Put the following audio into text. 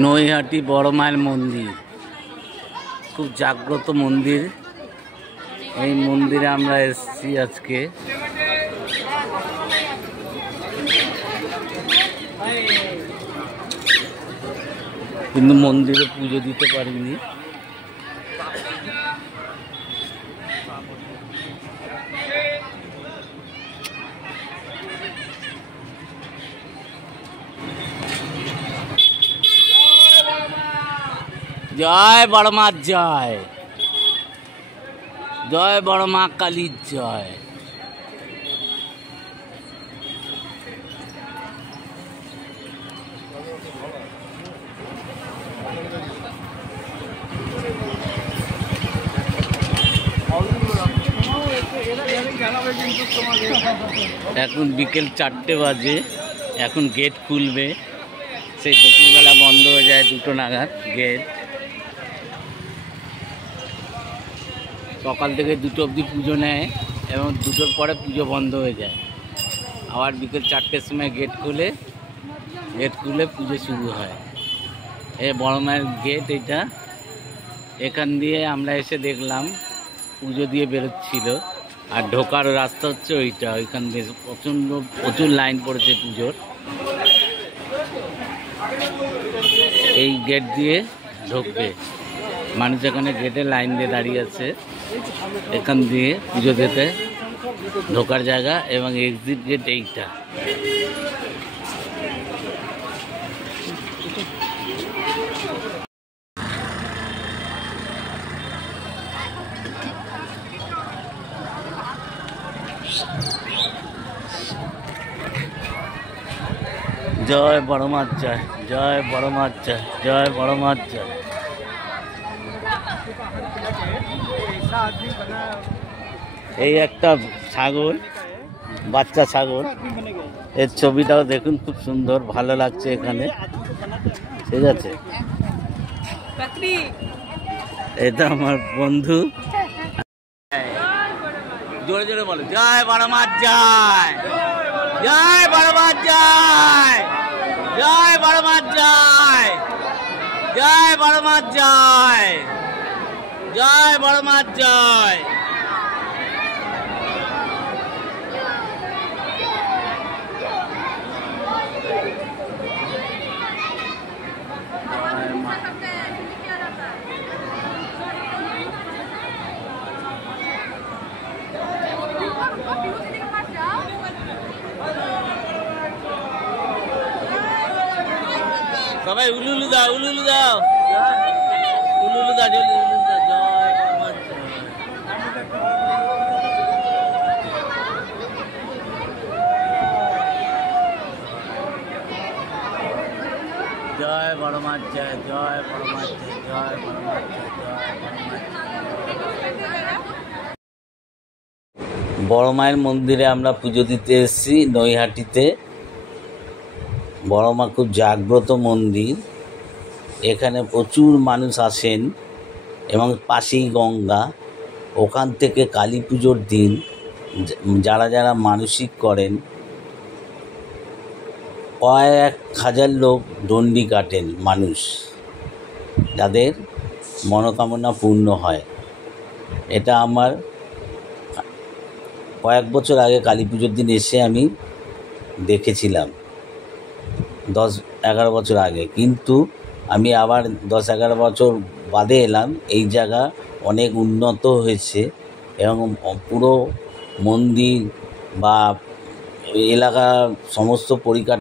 নৈহাটি বড় মায়ের মন্দির খুব জাগ্রত মন্দির। এই মন্দিরে আমরা এসেছি আজকে। কিন্তু মন্দিরে পুজো দিতে পারিনি। জয় বড় মা, জয় জয় বড় মা কালীর জয়। এখন বিকেল 4টে বাজে। এখন গেট খুলবে। সেই দুপুরবেলা বন্ধ হয়ে যায় 2টো নাগাদ গেট। সকাল থেকে 2টো অবধি পুজো নেয় এবং 2টোর পরে পুজো বন্ধ হয়ে যায়। আবার বিকেল 4টের সময় গেট খুলে পুজো শুরু হয়। এই বড় মায়ের গেট এটা। এখান দিয়ে আমরা এসে দেখলাম পুজো দিয়ে বেরোচ্ছিল। আর ঢোকার রাস্তা হচ্ছে ওইটা। ওইখান দিয়ে প্রচুর লাইন পড়েছে পুজোর। এই গেট দিয়ে ঢুকবে মানুষ। এখানে গেটে লাইন দিয়ে দাঁড়িয়ে আছে। এখান দিয়ে পুজো দিতে ঢোকার জায়গা এবং এক্সিট গেট এইটা। জয় বড় মার জয়, জয় বড় মার জয়, জয় বড় মার জয়। এই একটা ছাগল, বাচ্চা ছাগল। এর ছবিটাও দেখুন, খুব সুন্দর, ভালো লাগছে এখানে। ঠিক আছে, এটা আমার বন্ধু। জোরে জোরে বলো, জয় বড় মার জয়, জয় বড় মার জয়, জয় বড় মার জয়, জয় বড় মার জয়, জয় বড় মার জয়। সবাই উলুলু দাও, উলুলু দাও, উলুলু দাও, উলুলু দাও। জয় বড় মার জয়, জয় বড় মার জয়, জয় বড় মার জয়, জয় বড় মার জয়। বড় মায়ের মন্দিরে আমরা পুজো দিতে এসেছি নৈহাটিতে। বড় মা খুব জাগ্রত মন্দির। এখানে প্রচুর মানুষ আসেন এবং পাশেই গঙ্গা। ওখান থেকে কালী পুজোর দিন যারা যারা মানসিক করেন, কয়েক হাজার লোক দণ্ডি কাটেন মানুষ, যাদের মনোকামনা পূর্ণ হয়। এটা আমার কয়েক বছর আগে কালী পুজোর দিন এসে আমি দেখেছিলাম, 10-11 বছর আগে। কিন্তু আমি আবার 10-11 বছর বাদে এলাম। এই জায়গা অনেক উন্নত হয়েছে এবং পুরো মন্দির বা এলাকা সমস্ত পরিকাঠামো